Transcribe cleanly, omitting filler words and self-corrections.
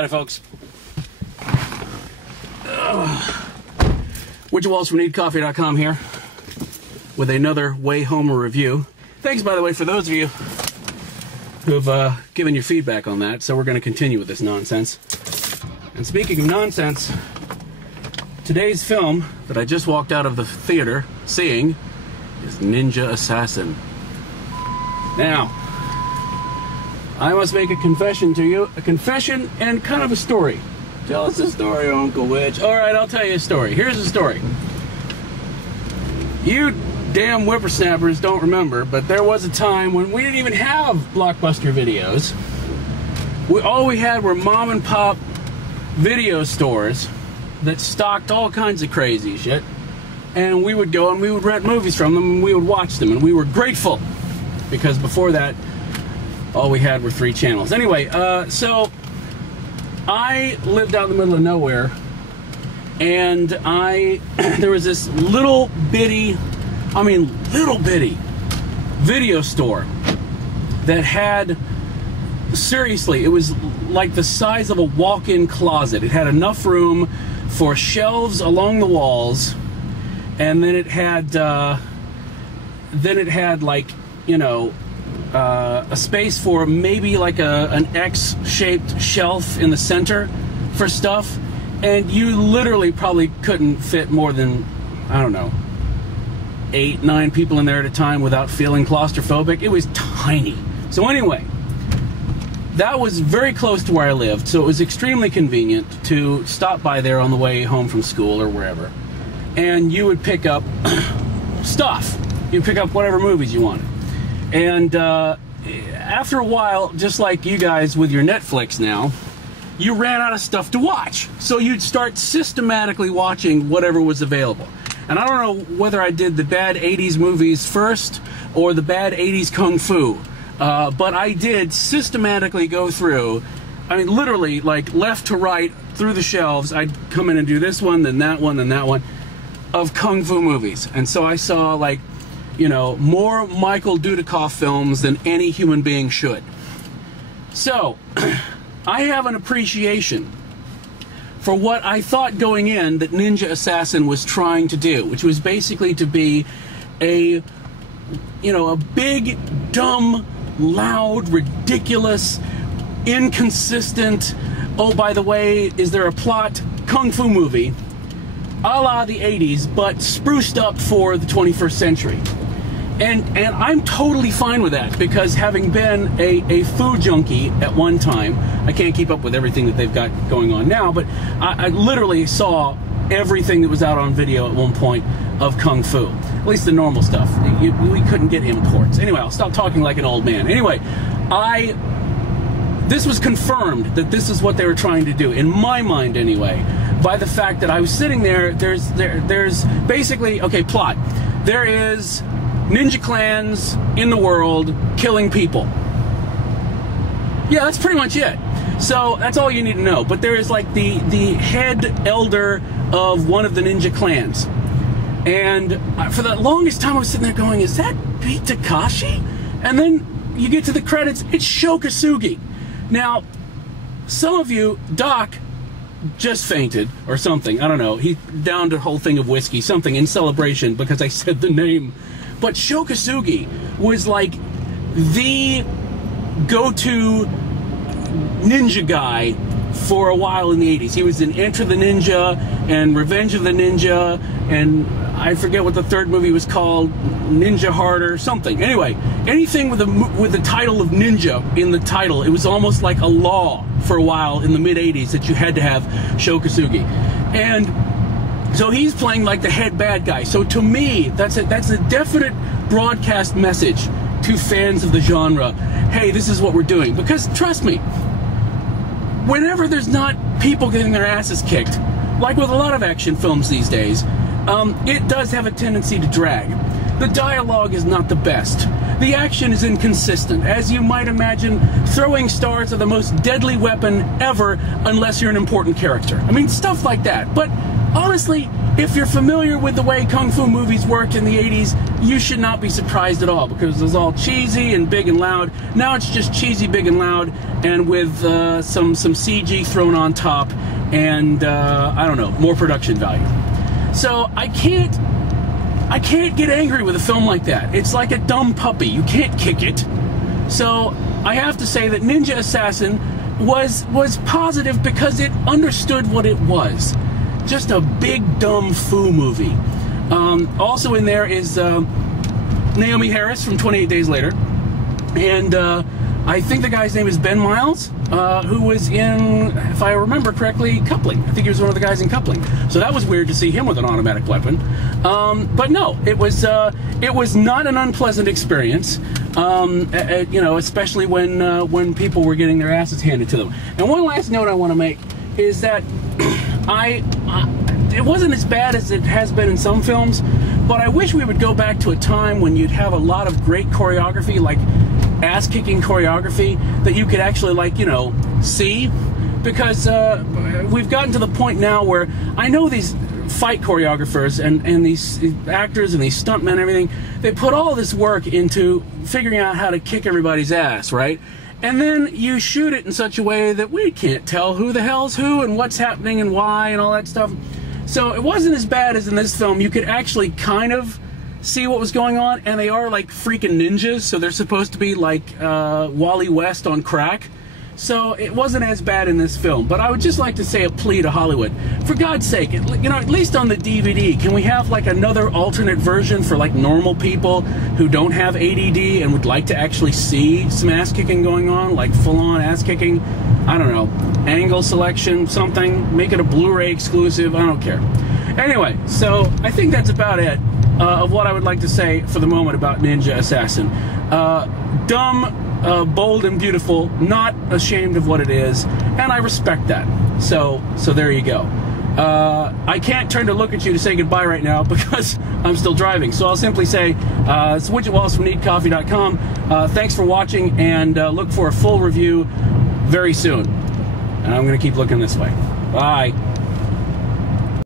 Howdy, folks. Richard Walsh from NeedCoffee.com here with another Wayhomer review. Thanks, by the way, for those of you who have given your feedback on that. So we're going to continue with this nonsense. And speaking of nonsense, today's film that I just walked out of the theater seeing is Ninja Assassin. Now, I must make a confession to you. A confession and kind of a story. Tell us a story, Uncle Witch. Alright, I'll tell you a story. Here's the story. You damn whippersnappers don't remember, but there was a time when we didn't even have Blockbuster videos. All we had were mom and pop video stores that stocked all kinds of crazy shit. And we would go and we would rent movies from them and we would watch them. And we were grateful because before that, all we had were 3 channels. Anyway, so I lived out in the middle of nowhere, and there was this little bitty video store that had, seriously, it was like the size of a walk-in closet. It had enough room for shelves along the walls, and then it had like, you know, a space for maybe like an X-shaped shelf in the center for stuff, and you literally probably couldn't fit more than, I don't know, 8, 9 people in there at a time without feeling claustrophobic. It was tiny. So anyway, that was very close to where I lived, so it was extremely convenient to stop by there on the way home from school or wherever, and you would pick up stuff. You'd pick up whatever movies you wanted. And after a while, just like you guys with your Netflix now, you ran out of stuff to watch. So you'd start systematically watching whatever was available. And I don't know whether I did the bad 80s movies first or the bad 80s Kung Fu, but I did systematically go through, I mean, literally, like left to right through the shelves. I'd come in and do this one, then that one, then that one, of Kung Fu movies. And so I saw, like, you know, more Michael Dudikoff films than any human being should. So, I have an appreciation for what I thought going in that Ninja Assassin was trying to do, which was basically to be a, you know, a big, dumb, loud, ridiculous, inconsistent, oh, by the way, is there a plot, Kung Fu movie, a la the 80s, but spruced up for the 21st century. And I'm totally fine with that, because having been a food junkie at one time, I can't keep up with everything that they've got going on now, but I literally saw everything that was out on video at one point of Kung Fu. At least the normal stuff. We couldn't get imports. Anyway, I'll stop talking like an old man. Anyway, this was confirmed that this is what they were trying to do, in my mind anyway, by the fact that I was sitting there. There's basically, okay, plot. There is ninja clans in the world killing people. Yeah, that's pretty much it. So that's all you need to know. But there is like the head elder of one of the ninja clans. And for the longest time I was sitting there going, is that Pete Takashi? And then you get to the credits, it's Sho Kosugi. Now, some of you, Doc just fainted or something. I don't know. He downed a whole thing of whiskey, something in celebration because I said the name. But Sho Kosugi was like the go-to ninja guy for a while in the 80s. He was in Enter the Ninja and Revenge of the Ninja, and I forget what the third movie was called, Ninja Heart or something. Anyway, anything with the title of ninja in the title, it was almost like a law for a while in the mid-80s that you had to have Sho Kosugi. And so he's playing like the head bad guy. So to me, that's a definite broadcast message to fans of the genre. Hey, this is what we're doing. Because trust me, whenever there's not people getting their asses kicked, like with a lot of action films these days, it does have a tendency to drag. The dialogue is not the best. The action is inconsistent. As you might imagine, throwing stars are the most deadly weapon ever unless you're an important character. I mean, stuff like that. But honestly, if you're familiar with the way Kung Fu movies worked in the 80s, you should not be surprised at all, because it was all cheesy and big and loud. Now it's just cheesy, big and loud, and with some CG thrown on top, and I don't know, more production value. So I can't get angry with a film like that. It's like a dumb puppy. You can't kick it. So I have to say that Ninja Assassin was positive because it understood what it was. Just a big, dumb Fu movie. Also in there is Naomi Harris from 28 Days Later. And I think the guy's name is Ben Miles, who was in, if I remember correctly, Coupling. I think he was one of the guys in Coupling. So that was weird to see him with an automatic weapon. But no, it was not an unpleasant experience. You know, especially when people were getting their asses handed to them. And one last note I want to make is that it wasn't as bad as it has been in some films, but I wish we would go back to a time when you'd have a lot of great choreography, like ass-kicking choreography, that you could actually, like, you know, see. Because we've gotten to the point now where I know these fight choreographers and these actors and these stuntmen and everything, they put all this work into figuring out how to kick everybody's ass, right? And then you shoot it in such a way that we can't tell who the hell's who and what's happening and why and all that stuff. So it wasn't as bad as in this film. You could actually kind of see what was going on, and they are like freaking ninjas, so they're supposed to be like Wally West on crack. So it wasn't as bad in this film. But I would just like to say a plea to Hollywood. For God's sake, you know, at least on the DVD, can we have like another alternate version for like normal people who don't have ADD and would like to actually see some ass kicking going on, like full-on ass kicking? I don't know, angle selection, something, make it a Blu-ray exclusive, I don't care. Anyway, so I think that's about it of what I would like to say for the moment about Ninja Assassin. Dumb, bold and beautiful, not ashamed of what it is, and I respect that. So there you go. I can't turn to look at you to say goodbye right now because I'm still driving. So I'll simply say, it's Widget Wallace from NeedCoffee.com. Thanks for watching, and look for a full review very soon. And I'm going to keep looking this way. Bye.